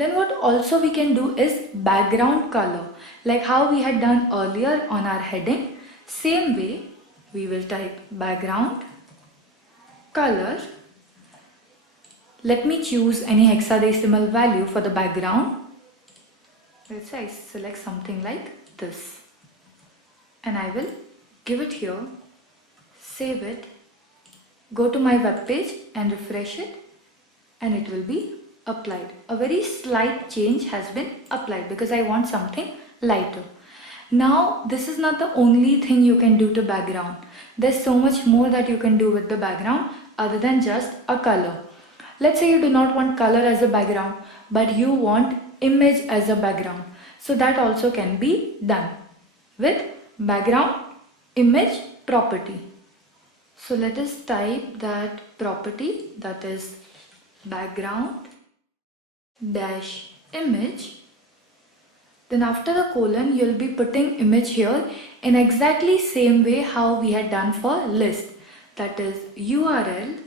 Then what also we can do is background color, like how we had done earlier on our heading. Same way we will type background color. Let me choose any hexadecimal value for the background. Let's say I select something like this and I will give it here, save it, go to my web page and refresh it, and it will be applied. A very slight change has been applied because I want something lighter. Now this is not the only thing you can do to background. There's so much more that you can do with the background other than just a color. Let's say you do not want color as a background, but you want image as a background. So that also can be done with background image property. So let us type that property, that is background dash image. Then after the colon you'll be putting image here in exactly same way how we had done for list, that is URL,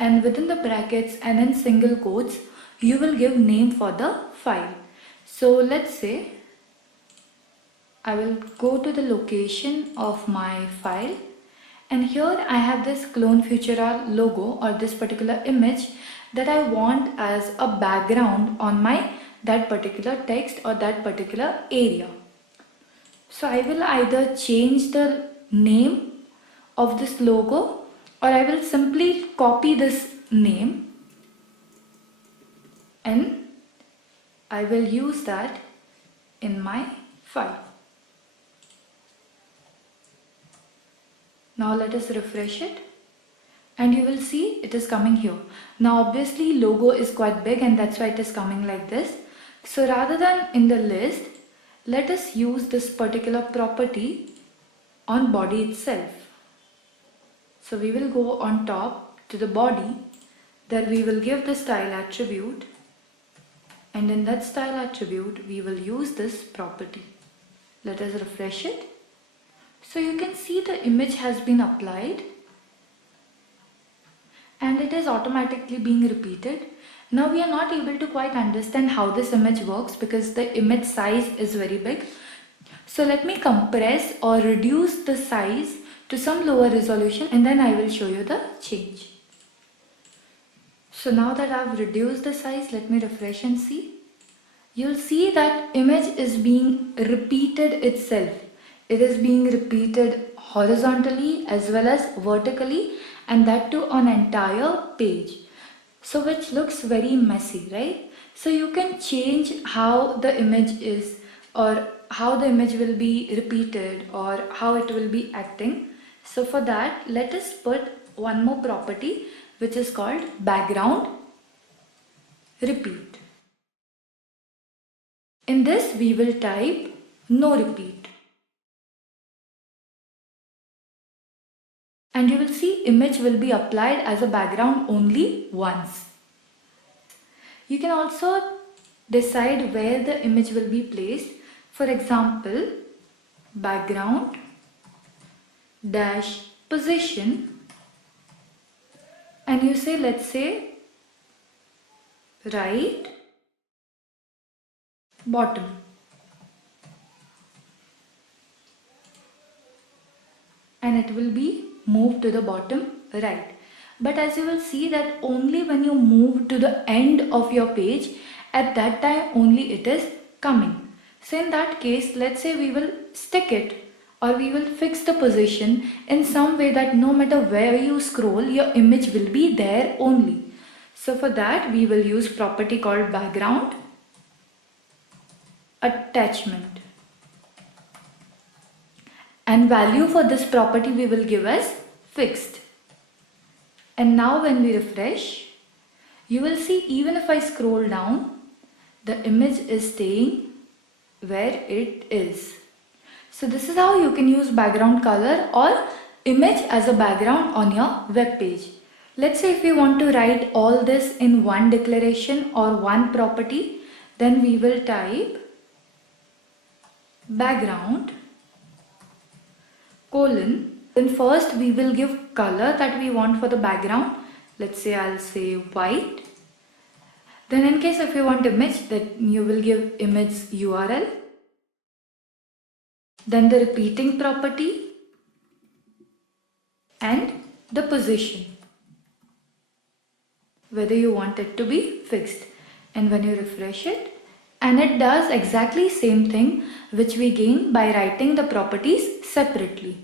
and within the brackets and in single quotes you will give name for the file. So let's say I will go to the location of my file, and here I have this clone futura logo or this particular image that I want as a background on my that particular text or that particular area. So I will either change the name of this logo or I will simply copy this name and I will use that in my file. Now let us refresh it and you will see it is coming here. Now obviously logo is quite big and that's why it is coming like this. So rather than in the list, let us use this particular property on body itself. So we will go on top to the body, there we will give the style attribute, and in that style attribute we will use this property. Let us refresh it. So you can see the image has been applied and it is automatically being repeated. Now we are not able to quite understand how this image works because the image size is very big. So let me compress or reduce the size to some lower resolution and then I will show you the change. So now that I have reduced the size, let me refresh and see. You'll see that image is being repeated itself. It is being repeated horizontally as well as vertically, and that too on entire page. So which looks very messy, right? So you can change how the image is or how the image will be repeated or how it will be acting. So for that, let us put one more property which is called background repeat. In this we will type no repeat. And you will see image will be applied as a background only once. You can also decide where the image will be placed. For example, background dash position, and you say, let's say right bottom. And it will be moved to the bottom right. But as you will see that only when you move to the end of your page, at that time only it is coming. So in that case, let's say we will stick it or we will fix the position in some way that no matter where you scroll, your image will be there only. So for that we will use property called background attachment. And value for this property we will give as fixed. And now when we refresh, you will see even if I scroll down, the image is staying where it is. So this is how you can use background color or image as a background on your web page. Let's say if we want to write all this in one declaration or one property, then we will type background colon. Then first we will give color that we want for the background. Let's say I'll say white. Then in case if you want image, that you will give image URL, then the repeating property and the position, whether you want it to be fixed. And when you refresh it, and it does exactly same thing which we gain by writing the properties separately.